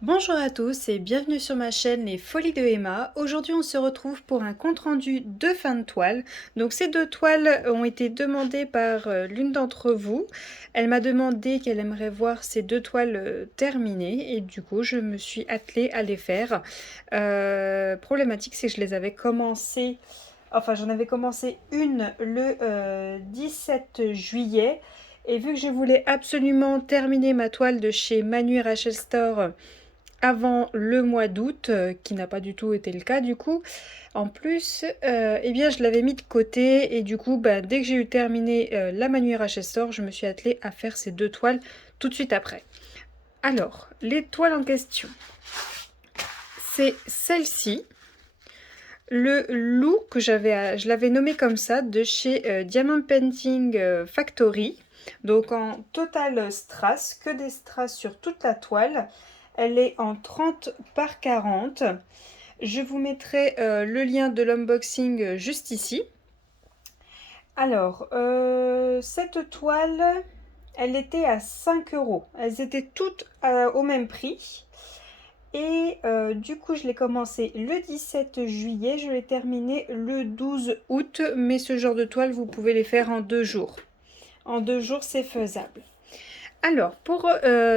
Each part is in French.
Bonjour à tous et bienvenue sur ma chaîne Les Folies de Emma. Aujourd'hui on se retrouve pour un compte-rendu de fin de toile. Donc ces deux toiles ont été demandées par l'une d'entre vous. Elle m'a demandé qu'elle aimerait voir ces deux toiles terminées et du coup je me suis attelée à les faire. Problématique, c'est que je les avais commencées, enfin j'en avais commencé une le 17 juillet. Et vu que je voulais absolument terminer ma toile de chez Manu Rachel Store avant le mois d'août, qui n'a pas du tout été le cas du coup. En plus, eh bien je l'avais mis de côté et du coup, bah, dès que j'ai eu terminé la Manuel Store, je me suis attelée à faire ces deux toiles tout de suite après. Alors, les toiles en question, c'est celle-ci. Le loup que je l'avais nommé comme ça, de chez Diamond Painting Factory. Donc en total strass, que des strass sur toute la toile. Elle est en 30 par 40. Je vous mettrai le lien de l'unboxing juste ici. Alors, cette toile, elle était à 5 euros. Elles étaient toutes au même prix. Et du coup, je l'ai commencé le 17 juillet, je l'ai terminé le 12 août. Mais ce genre de toile, vous pouvez les faire en 2 jours. En 2 jours, c'est faisable. Alors, pour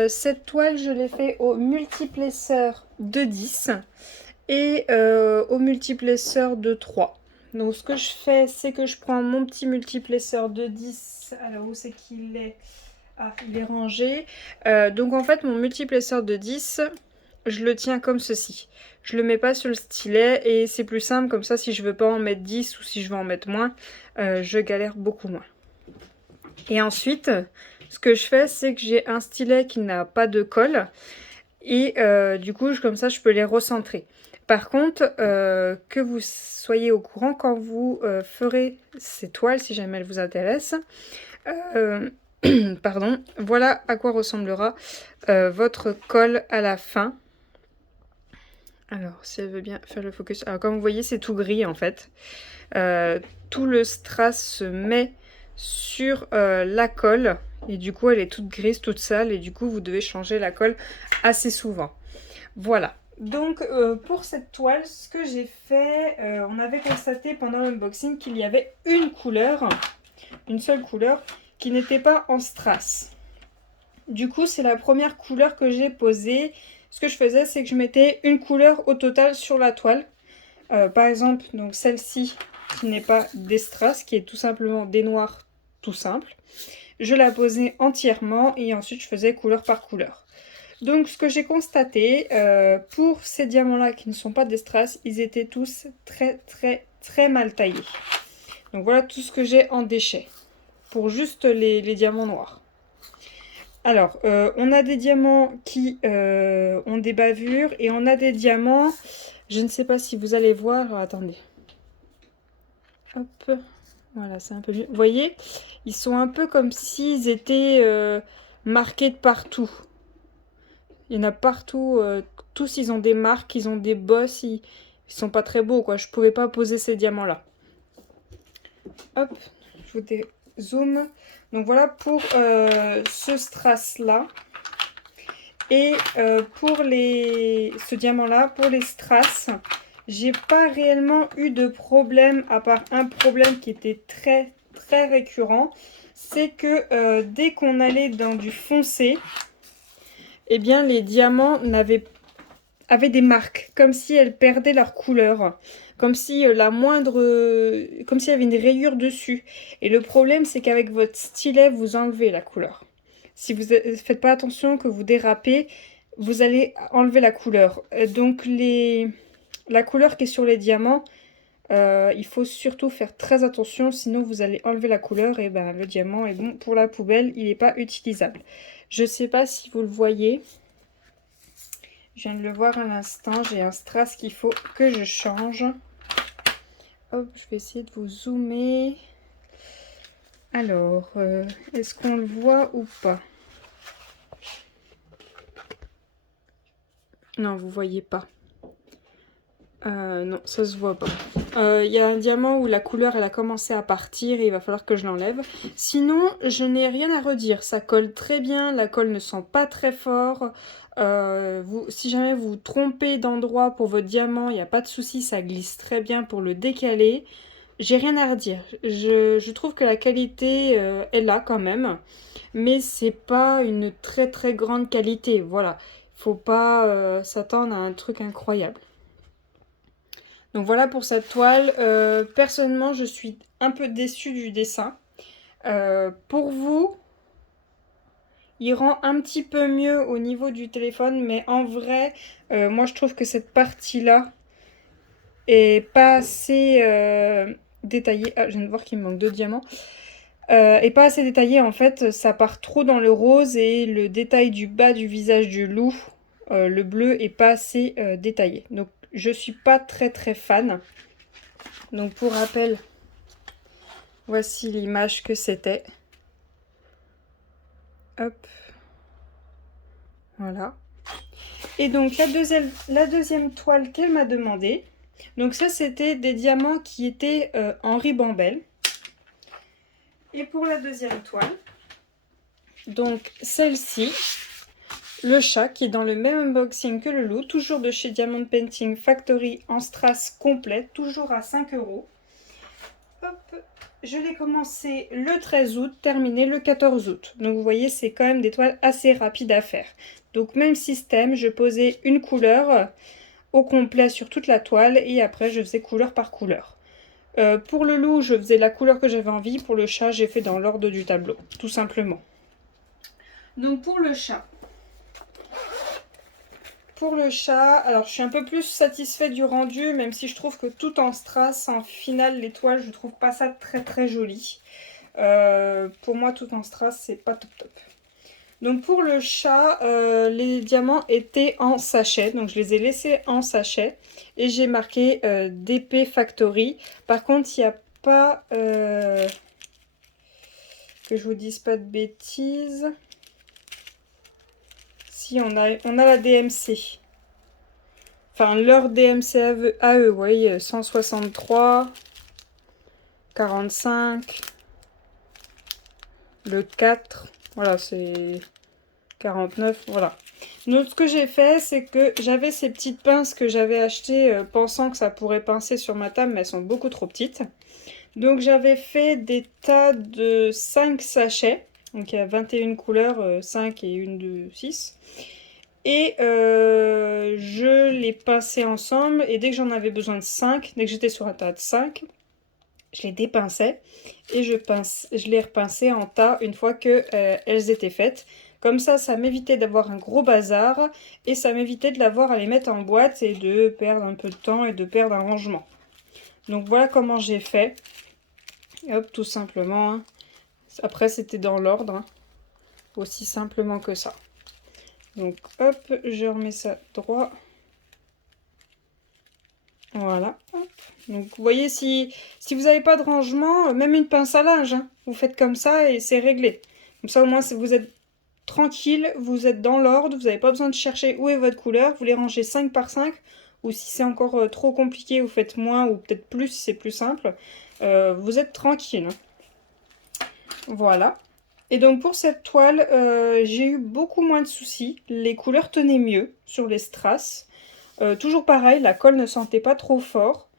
cette toile, je l'ai fait au multiplesseur de 10 et au multiplesseur de 3. Donc, ce que je fais, c'est que je prends mon petit multiplesseur de 10. Alors, où c'est qu'il est? Ah, il est rangé. Donc, en fait, mon multiplesseur de 10, je le tiens comme ceci. Je le mets pas sur le stylet et c'est plus simple comme ça si je veux pas en mettre 10 ou si je veux en mettre moins, je galère beaucoup moins. Et ensuite, ce que je fais, c'est que j'ai un stylet qui n'a pas de colle. Et du coup, comme ça, je peux les recentrer. Par contre, que vous soyez au courant quand vous ferez ces toiles, si jamais elles vous intéressent. Pardon, voilà à quoi ressemblera votre colle à la fin. Alors, si elle veut bien faire le focus. Alors, comme vous voyez, c'est tout gris en fait. Tout le strass se met sur la colle et du coup elle est toute grise, toute sale et du coup vous devez changer la colle assez souvent. Voilà. Donc pour cette toile, ce que j'ai fait, on avait constaté pendant l'unboxing qu'il y avait une couleur, une seule couleur, qui n'était pas en strass. Du coup, c'est la première couleur que j'ai posée. Ce que je faisais, c'est que je mettais une couleur au total sur la toile. Par exemple, donc celle-ci, qui n'est pas des strass, qui est tout simplement des noirs tout simple. Je la posais entièrement et ensuite je faisais couleur par couleur. Donc ce que j'ai constaté, pour ces diamants-là qui ne sont pas des strass, ils étaient tous très mal taillés. Donc voilà tout ce que j'ai en déchets, pour juste les diamants noirs. Alors, on a des diamants qui ont des bavures et on a des diamants, je ne sais pas si vous allez voir, alors, attendez. Hop, voilà, c'est un peu mieux. Vous voyez, ils sont un peu comme s'ils étaient marqués de partout. Il y en a partout, tous ils ont des marques, ils ont des bosses, ils sont pas très beaux quoi. Je pouvais pas poser ces diamants là. Hop, je vous dézoome. Donc voilà pour ce strass là. Et pour ce diamant là, pour les strass, j'ai pas réellement eu de problème, à part un problème qui était très récurrent. C'est que dès qu'on allait dans du foncé, eh bien les diamants avaient des marques, comme si elles perdaient leur couleur, comme si comme s'il y avait une rayure dessus. Et le problème, c'est qu'avec votre stylet, vous enlevez la couleur. Si vous ne faites pas attention, que vous dérapez, vous allez enlever la couleur. Donc la couleur qui est sur les diamants, il faut surtout faire très attention, sinon vous allez enlever la couleur et ben, le diamant est bon pour la poubelle, il n'est pas utilisable. Je ne sais pas si vous le voyez. Je viens de le voir à l'instant, j'ai un strass qu'il faut que je change. Hop, je vais essayer de vous zoomer. Alors, est-ce qu'on le voit ou pas? Non, vous voyez pas. Non, ça se voit pas. Il y a un diamant où la couleur elle a commencé à partir et il va falloir que je l'enlève. Sinon, je n'ai rien à redire. Ça colle très bien, la colle ne sent pas très fort. Si jamais vous vous trompez d'endroit pour votre diamant, il n'y a pas de souci, ça glisse très bien pour le décaler. J'ai rien à redire. Je trouve que la qualité est là quand même, mais c'est pas une très très grande qualité. Voilà, faut pas s'attendre à un truc incroyable. Donc voilà pour cette toile. Personnellement, je suis un peu déçue du dessin. Pour vous, il rend un petit peu mieux au niveau du téléphone, mais en vrai, moi je trouve que cette partie-là est pas assez détaillée. Ah, je viens de voir qu'il me manque 2 diamants. Et pas assez détaillée, en fait, ça part trop dans le rose et le détail du bas du visage du loup, le bleu, est pas assez détaillé. Donc je suis pas très très fan. Donc pour rappel, voici l'image que c'était. Hop. Voilà. Et donc la deuxième toile qu'elle m'a demandé, donc ça c'était des diamants qui étaient en ribambelle. Et pour la deuxième toile, donc celle-ci, le chat qui est dans le même unboxing que le loup, toujours de chez Diamond Painting Factory en strass complet, toujours à 5 €. Hop, je l'ai commencé le 13 août, terminé le 14 août. Donc vous voyez, c'est quand même des toiles assez rapides à faire. Donc même système, je posais une couleur au complet sur toute la toile et après je faisais couleur par couleur. Pour le loup, je faisais la couleur que j'avais envie. Pour le chat, j'ai fait dans l'ordre du tableau, tout simplement. Donc pour le chat, alors je suis un peu plus satisfaite du rendu, même si je trouve que tout en strass, en finale, les toiles, je trouve pas ça très très joli. Pour moi, tout en strass, c'est pas top top. Donc pour le chat, les diamants étaient en sachet, donc je les ai laissés en sachet. Et j'ai marqué DP Factory. Par contre, il n'y a pas... que je vous dise pas de bêtises... Si, on a la DMC. Enfin, leur DMC à eux, vous voyez, 163, 45, le 4, voilà, c'est 49, voilà. Donc, ce que j'ai fait, c'est que j'avais ces petites pinces que j'avais achetées pensant que ça pourrait pincer sur ma table, mais elles sont beaucoup trop petites. Donc, j'avais fait des tas de 5 sachets. Donc, il y a 21 couleurs, 5 et une de 6. Et je les pinçais ensemble. Et dès que j'en avais besoin de 5, dès que j'étais sur un tas de 5, je les dépinçais. Et je les repinçais en tas une fois qu'elles étaient faites. Comme ça m'évitait d'avoir un gros bazar. Et ça m'évitait de l'avoir à les mettre en boîte et de perdre un peu de temps et de perdre un rangement. Donc voilà comment j'ai fait. Hop, tout simplement. Hein. Après, c'était dans l'ordre. Hein. Aussi simplement que ça. Donc hop, je remets ça droit. Voilà. Hop. Donc vous voyez, si vous n'avez pas de rangement, même une pince à linge, hein, vous faites comme ça et c'est réglé. Comme ça au moins vous êtes tranquille, vous êtes dans l'ordre, vous n'avez pas besoin de chercher où est votre couleur. Vous les rangez 5 par 5. Ou si c'est encore trop compliqué, vous faites moins ou peut-être plus, c'est plus simple. Vous êtes tranquille. Voilà. Et donc pour cette toile, j'ai eu beaucoup moins de soucis. Les couleurs tenaient mieux sur les strass. Toujours pareil, la colle ne sentait pas trop fort.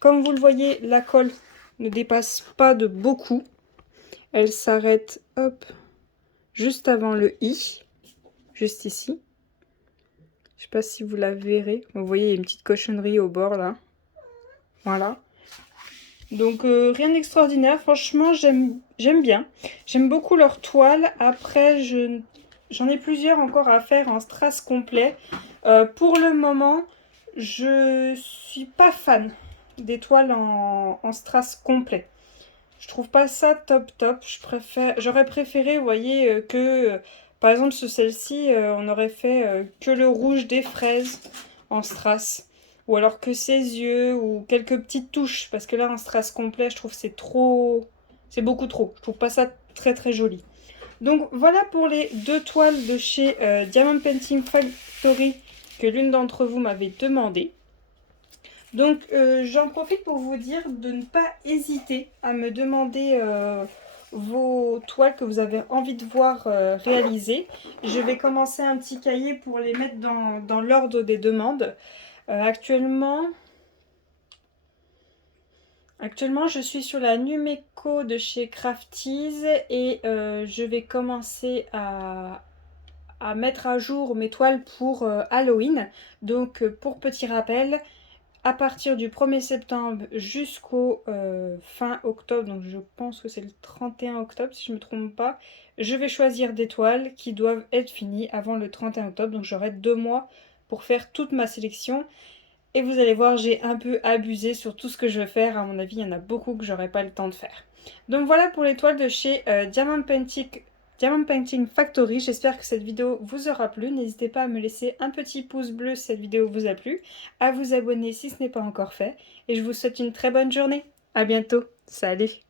Comme vous le voyez, la colle ne dépasse pas de beaucoup. Elle s'arrête, hop, juste avant le i, juste ici. Je sais pas si vous la verrez. Vous voyez, il y a une petite cochonnerie au bord là. Voilà. Donc rien d'extraordinaire, franchement j'aime bien. J'aime beaucoup leur toile. Après j'en ai plusieurs encore à faire en strass complet. Pour le moment je suis pas fan des toiles en strass complet. Je trouve pas ça top top. J'aurais préféré, vous voyez, que par exemple sur celle-ci on aurait fait que le rouge des fraises en strass. Ou alors que ses yeux, ou quelques petites touches. Parce que là, un strass complet, je trouve que c'est trop... C'est beaucoup trop. Je trouve pas ça très très joli. Donc voilà pour les 2 toiles de chez Diamond Painting Factory que l'une d'entre vous m'avait demandé. Donc j'en profite pour vous dire de ne pas hésiter à me demander vos toiles que vous avez envie de voir réalisées. Je vais commencer un petit cahier pour les mettre dans l'ordre des demandes. Actuellement, je suis sur la Numeco de chez Crafties et je vais commencer à mettre à jour mes toiles pour Halloween. Donc pour petit rappel, à partir du 1er septembre jusqu'au fin octobre, donc je pense que c'est le 31 octobre si je ne me trompe pas, je vais choisir des toiles qui doivent être finies avant le 31 octobre, donc j'aurai 2 mois pour faire toute ma sélection. Et vous allez voir, j'ai un peu abusé sur tout ce que je veux faire. À mon avis, il y en a beaucoup que j'aurai pas le temps de faire. Donc voilà pour les toiles de chez Diamond Painting Factory. J'espère que cette vidéo vous aura plu. N'hésitez pas à me laisser un petit pouce bleu si cette vidéo vous a plu, à vous abonner si ce n'est pas encore fait. Et je vous souhaite une très bonne journée. À bientôt. Salut!